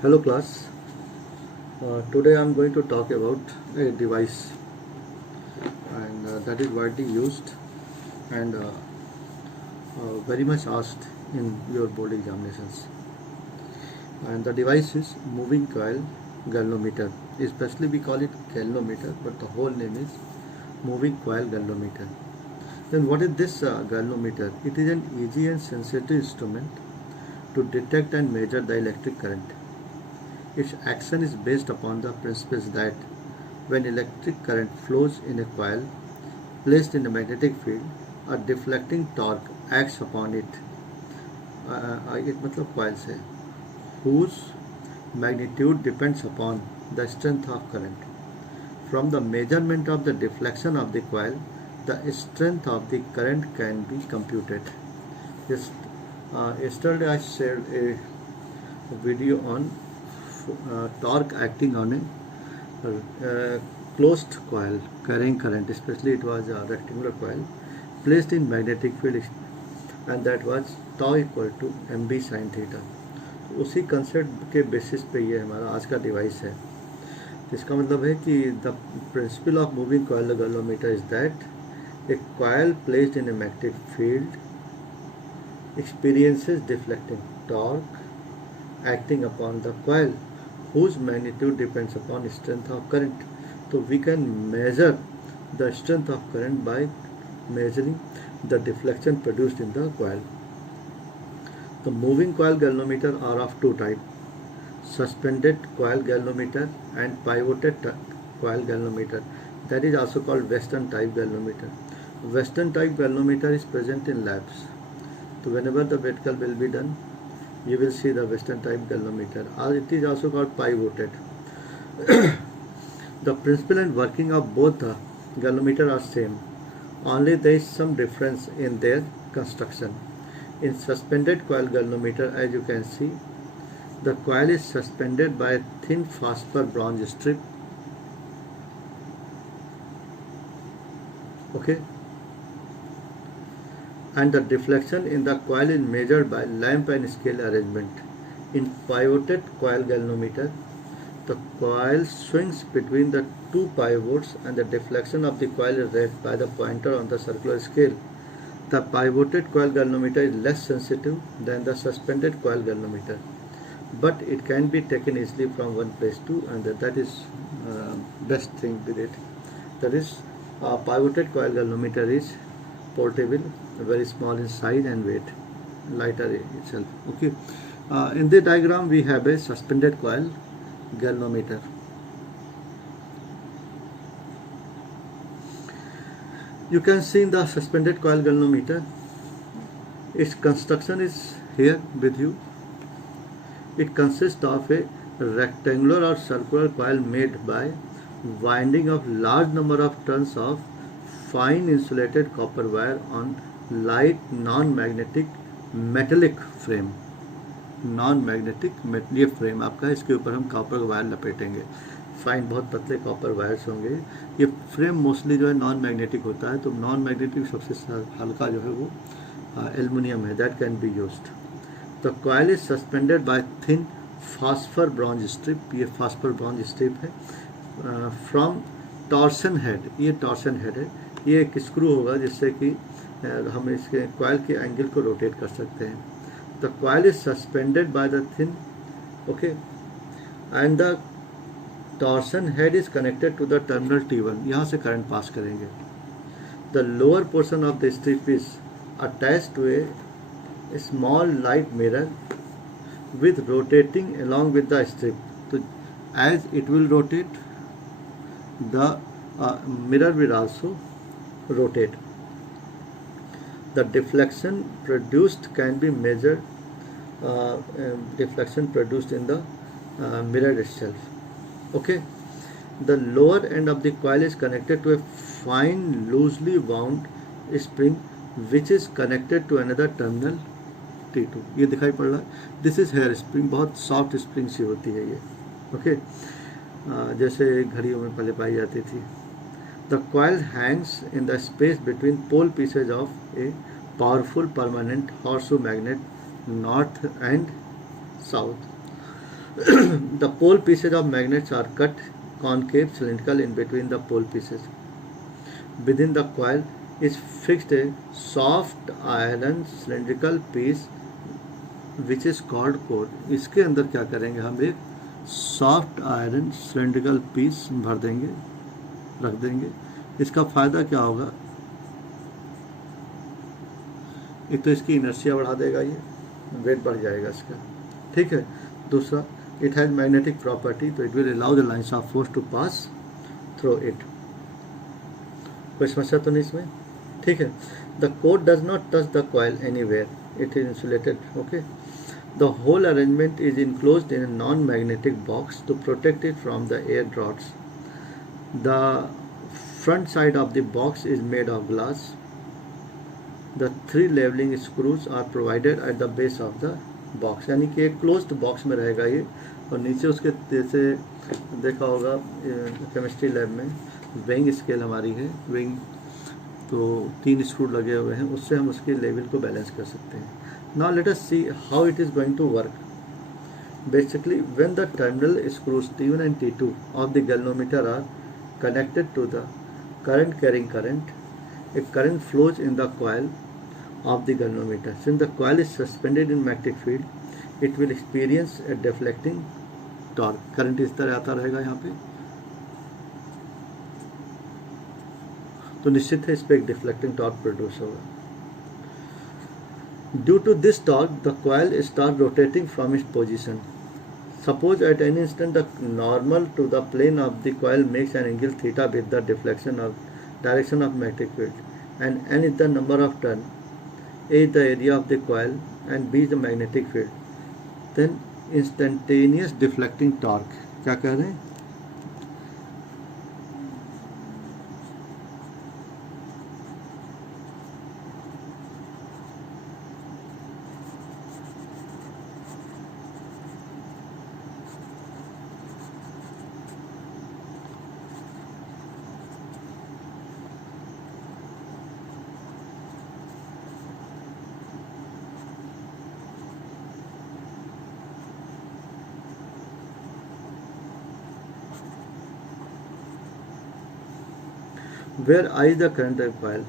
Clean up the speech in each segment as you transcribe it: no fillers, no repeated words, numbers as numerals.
Hello class. Today I am going to talk about a device and that is widely used and very much asked in your board examinations. And the device is moving coil galvanometer. Especially we call it galvanometer, but the whole name is moving coil galvanometer. Then what is this galvanometer? It is an easy and sensitive instrument to detect and measure the electric current. Its action is based upon the principles that when electric current flows in a coil placed in a magnetic field, a deflecting torque acts upon it. मतलब coil से whose magnitude depends upon the strength of current. From the measurement of the deflection of the coil, the strength of the current can be computed. Yesterday I shared a video on torque acting on a closed coil carrying current, especially it was a rectangular coil placed in magnetic field, and that was tau equal to mb sin theta. तो उसी concept के basis पे ये हमारा आज का device है. इसका मतलब है कि the principle of moving coil galvanometer is that A coil placed in a magnetic field experiences deflecting torque acting upon the coil whose magnitude depends upon strength of current. So we can measure the strength of current by measuring the deflection produced in the coil. The moving coil galvanometer are of two types: suspended coil galvanometer and pivoted coil galvanometer. That is also called Western type galvanometer. Western type galvanometer is present in labs. So whenever the practical will be done, you will see the Western type galvanometer. It is also called pivoted. The principle and working of both the galvanometer are same, only there is some difference in their construction. In suspended coil galvanometer, as you can see, the coil is suspended by a thin phosphor bronze strip. Okay. And the deflection in the coil is measured by lamp and scale arrangement. In pivoted coil galvanometer, the coil swings between the two pivots and the deflection of the coil is read by the pointer on the circular scale. The pivoted coil galvanometer is less sensitive than the suspended coil galvanometer, but it can be taken easily from one place to another. That is best thing with it. That is, pivoted coil galvanometer is portable, very small in size and weight, lighter itself. Okay. In the diagram we have a suspended coil galvanometer. You can see in the suspended coil galvanometer, its construction is here with you. It consists of a rectangular or circular coil made by winding of large number of turns of fine insulated copper wire on light non-magnetic metallic frame. Non-magnetic ये frame आपका, इसके ऊपर हम copper wire लपेटेंगे. Fine बहुत पतले copper wires होंगे. ये frame mostly जो है नॉन मैग्नेटिक होता है, तो नॉन मैग्नेटिक सबसे हल्का जो है वो एल्युमिनियम है. That can be used. The coil is suspended by thin phosphor bronze strip. ये फास्फर ब्रॉन्ज स्ट्रिप है. From torsion head. ये टॉर्सन हेड है. ये एक स्क्रू होगा जिससे कि हम इसके कॉइल के एंगल को रोटेट कर सकते हैं. The coil is suspended by the thin. Okay. And the torsion head is connected to the terminal T1. यहाँ से करंट पास करेंगे. The lower portion of the strip is attach to a small light mirror with rotating along with the strip. So as it will rotate, the mirror will also rotate. The deflection produced can be measured. Deflection produced in the mirror itself. Okay. The lower end of the coil is connected to a fine loosely wound spring which is connected to another terminal T2. ये दिखाई पड़ रहा है. This is here spring. बहुत soft spring सी होती है ये. Okay. जैसे घड़ियों में पहले पाई जाती थी. The coil hangs in the space between pole pieces of a powerful permanent horseshoe magnet north and south. The pole pieces of magnets are cut concave cylindrical in between the pole pieces. Within the coil is fixed a soft iron cylindrical piece which is called core. इसके अंदर क्या करेंगे, हम एक soft iron cylindrical piece भर देंगे, रख देंगे. इसका फ़ायदा क्या होगा, एक तो इसकी इनर्शिया बढ़ा देगा, ये वेट बढ़ जाएगा इसका, ठीक है. दूसरा, इट हैज़ मैग्नेटिक प्रॉपर्टी, तो it will allow the lines of force to pass through it. कोई समस्या तो नहीं इसमें, ठीक है. The core does not touch the coil anywhere, it is insulated. Okay. The whole arrangement is enclosed in a non-magnetic box to protect it from the air draughts. The front side of the box is made of glass. The 3 leveling screws are provided at the base of the box. यानी कि एक closed box में रहेगा ये, और नीचे उसके जैसे देखा होगा केमिस्ट्री लैब में वेइंग स्केल हमारी है, वेइंग, तो 3 स्क्रू लगे हुए हैं, उससे हम उसके लेवल को बैलेंस कर सकते हैं. Now let us see how it is going to work. Basically, when the terminal screws T1 and T2 of the galvanometer are connected to the current carrying current, a current flows in the coil of the galvanometer. Since the coil is suspended in magnetic field, it will experience a deflecting torque. Current इस तरह आता रहेगा यहाँ पे, तो निश्चित है इस पर एक डिफ्लेक्टिंग टॉर्क प्रोड्यूस होगा. Due to this torque, the coil starts rotating from its position. Suppose at any instant the normal to the plane of the coil makes an angle theta with the deflection of direction of magnetic field, and n is the number of turn, a is the area of the coil, and b is the magnetic field. Then instantaneous deflecting torque, क्या कह रहे हैं, where I is the current of coil.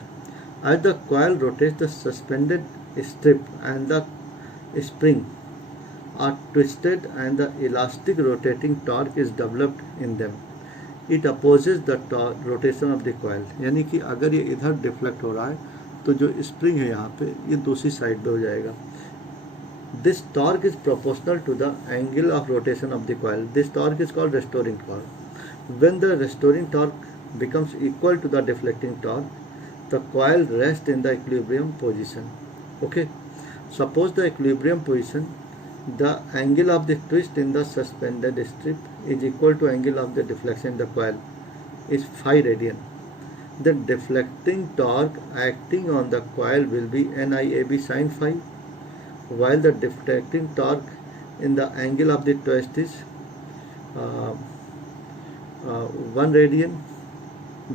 As the coil rotates, the suspended strip and the spring are twisted and the elastic rotating torque is developed in them. It opposes the rotation of the coil. यानी कि अगर ये इधर deflect हो रहा है तो जो स्प्रिंग है यहाँ पे ये दूसरी साइड पे हो जाएगा. This torque is proportional to the angle of rotation of the coil. This torque is called restoring torque. When the restoring torque becomes equal to the deflecting torque, the coil rests in the equilibrium position. Okay. Suppose the equilibrium position, the angle of the twist in the suspended strip is equal to angle of the deflection in the coil is phi radian. The deflecting torque acting on the coil will be NIAB sin phi, while the deflecting torque in the angle of the twist is 1 radian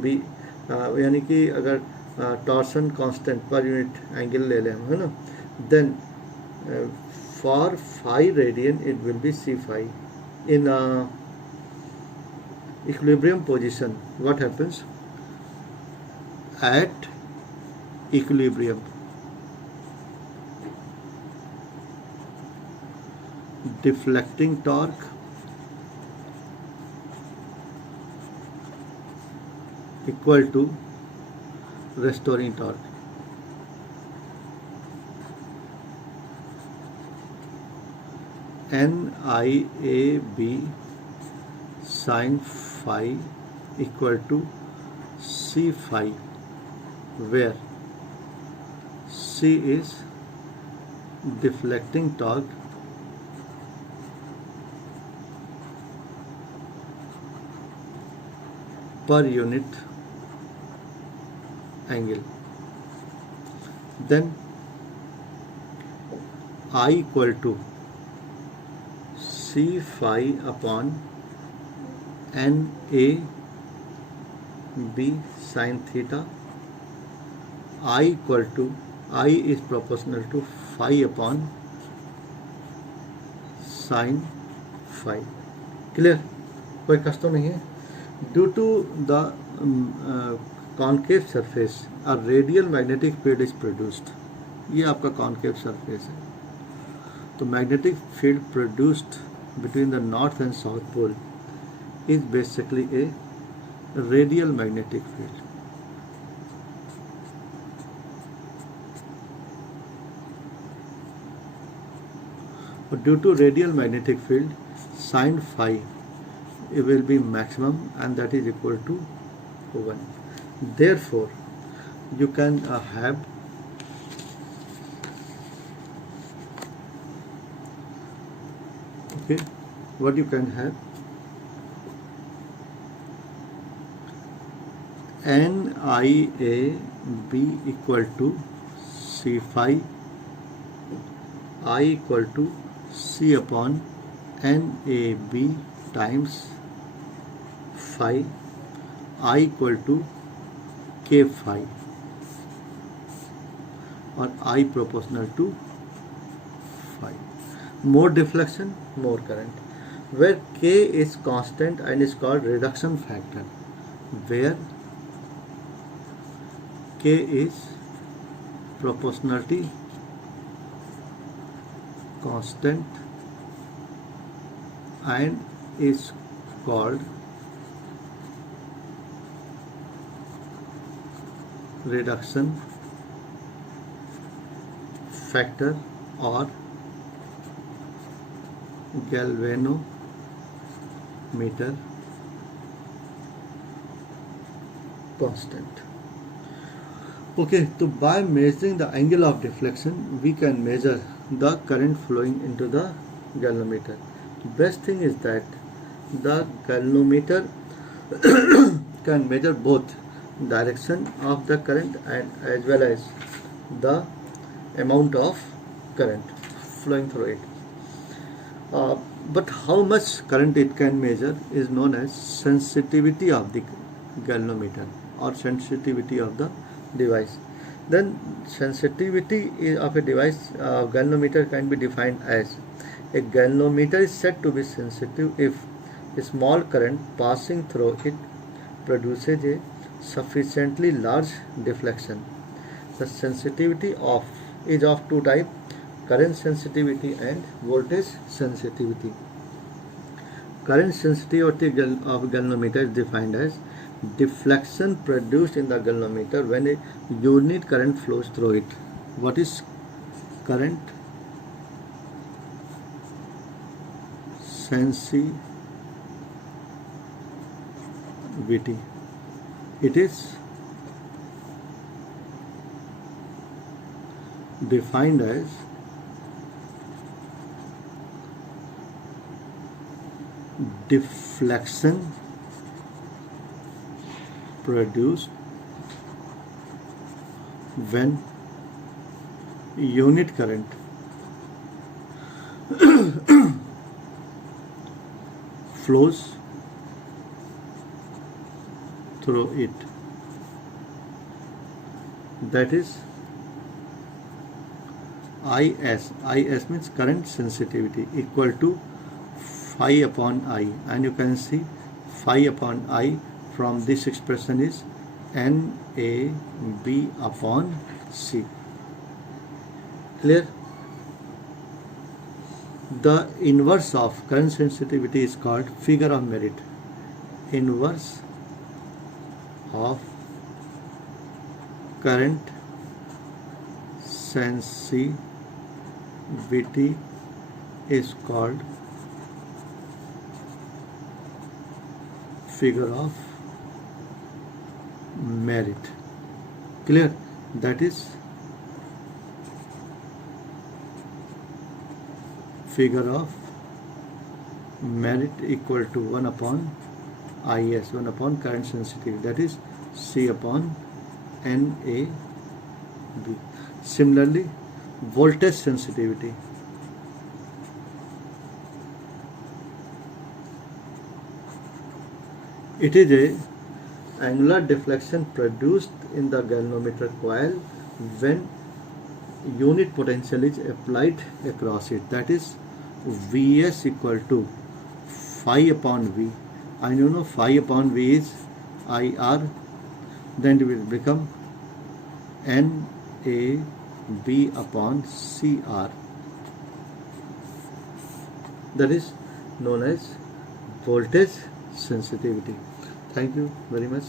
b. यानी कि अगर torsion constant per unit angle ले लें, है ना, then for phi radian it will be c phi. In equilibrium position, what happens at equilibrium? Deflecting torque equal to restoring torque. NIAB sin phi equal to C phi, where C is deflecting torque per unit angle. Then I equal to C phi upon NA B sin theta. I equal to, I is proportional to phi upon sin phi. Clear? कोई कष्ट तो नहीं है. Due to the concave surface, a radial magnetic field is produced. ये आपका concave surface है. तो magnetic field produced between the north and south pole is basically a radial magnetic field. Due to radial magnetic field, sin phi it will be maximum, and that is equal to 1. Therefore, you can have what you can have NIAB equal to C phi, I equal to C upon NAB times phi, I equal to K phi, or I proportional to phi. More deflection, more current. Where K is constant and is called reduction factor, where K is proportionality constant and is called reduction factor or galvanometer constant. Okay, so by measuring the angle of deflection, we can measure the current flowing into the galvanometer. Best thing is that the galvanometer can measure both direction of the current and as well as the amount of current flowing through it. But how much current it can measure is known as sensitivity of the galvanometer or sensitivity of the device. Then sensitivity of a device galvanometer can be defined as a galvanometer is said to be sensitive if a small current passing through it produces a sufficiently large deflection. The sensitivity is of two types: current sensitivity and voltage sensitivity. Current sensitivity of galvanometer is defined as deflection produced in the galvanometer when a unit current flows through it. What is current sensitivity? It is defined as deflection produced when unit current flows through it. That is IS. IS means current sensitivity equal to phi upon I, and you can see phi upon I from this expression is NAB upon C. Clear? The inverse of current sensitivity is called figure of merit. Inverse of current sensitivity is called figure of merit. Clear? That is figure of merit equal to 1 upon IS, 1 upon current sensitivity, that is C upon NAB. Similarly, voltage sensitivity. It is a angular deflection produced in the galvanometer coil when unit potential is applied across it, that is Vs equal to phi upon V, and you know phi upon V is IR, then it will become NAB upon CR. That is known as voltage sensitivity. Thank you very much.